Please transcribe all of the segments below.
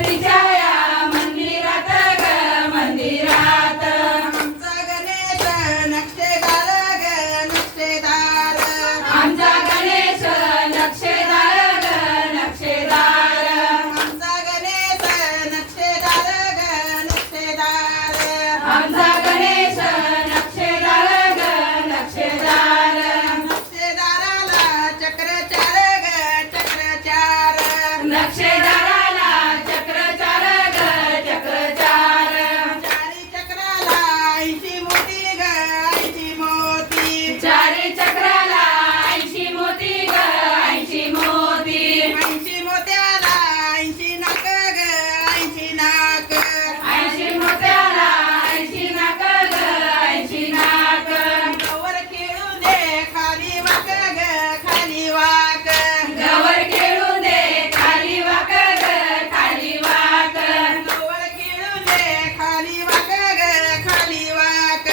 गणपतीच्या या मंदिरात ग मंदिरात आमचा गणेश नक्षेदार ग नक्षेदार आमचा गणेश नक्षेदार ग नक्षेदार आमचा गणेश नक्षेदार ग नक्षेदार आमचा गणेश नक्षेदार ग नक्षेदार नक्षेदाराला चक्रचार ग चक्रचार नक्षेदाराला चक्रचार ग चक्रचार चारी चक्राला 80 मोती ग 80 मोती चारी चक्राला 80 मोती ग 80 मोती 80 मोत्याला 80 नाक ग 80 नाक 80 मोत्याला 80 नाक ग 80 नाक गवर खेळू दे खाली वाक ग खाली वाक गवर खेळू दे खाली वाक ग खाली वाक गवर खेळू दे खाली वाक ग खाली वाक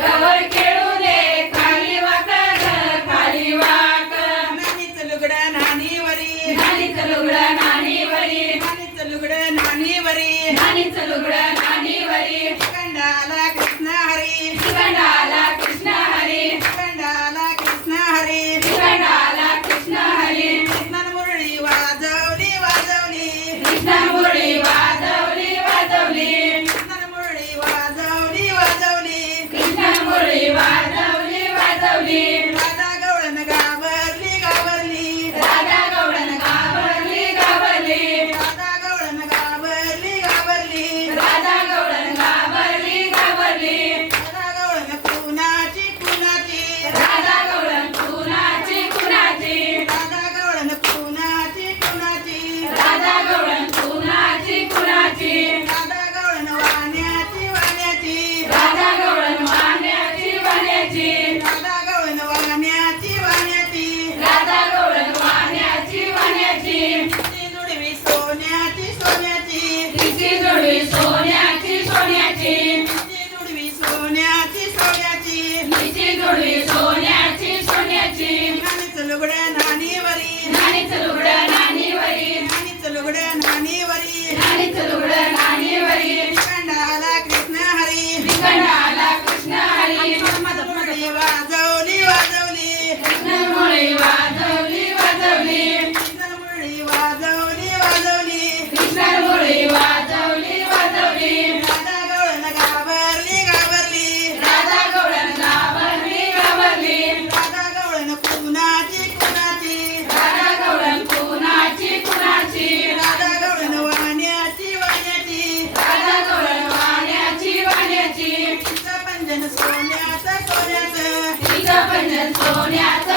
गवर खेळू दे खाली वाक ग खाली वाक नानीच लुगडं नानीवरी नानीचं लुगडं नानीवरी नानीच लुगडं नानीवरी नानीचं लुगडं नानीवरी कंडाला कृष्ण हरी श्रीखंडाला कृष्ण हरी कंडाला कृष्ण हरी श्रीखंडाला कृष्ण हरी कृष्णन मुरळी वाजवली वाजवली कृष्ण मुरळी वाजवली वाजवली कृष्णन मुरळी वाजवली वाजवली कृष्ण मुरळी वाजवली वाजवली राधा गवळण घाबरली घाबरली राधा गवळण घाबरली घाबरली राधा गवळण घाबरली घाबरली राधा गवळण घाबरली घाबरली राधा गवळण कुणाची कुणाची राधा गवळण कुणाची कुणाची राधा गवळण कुणाची कुणाची राधा गवळण कुणाची कुणाची राधा गवळण वाण्याची वाण्याची राधा गवळण वाण्याची वाण्याची राधा गवळण वाण्याची वाण्याची राधा गवळण वाण्याची वाण्याची ती जुडवी सोन्याची सोन्याची तिची जोडवी सोन्याची सोन्याची ती जुडवी सोन्याची सोन्याची तिची जोडवी सोन्याची सोन्याची नानीच लुगडं नानीवरी नानीचं लुगडं नानीवरी नानीच लुगडं नानीवरी नानीचं लुगडं नानीवरी कंडाला कृष्ण हरी श्रीखंडाला कृष्ण हरी मुरळी वाजवली वाजवली कृष्ण मुरळी वाजवली वाजवली कृष्ण मुरळी वाजवली वाजवली कृष्ण मुरळी वाजवली वाजवली राधा गवळण घाबरली घाबरली राधा गवळण घाबरली घाबरली राधा गवळण कुणाची कुणाची राधा गवळण कुणाची कुणाची राधा गवळण वाण्याची वाण्याची राधा गवळण वाण्याची वाण्याची तिचं पंजन सोन्याचं सोन्याचं तिचं पंजन सोन्याचं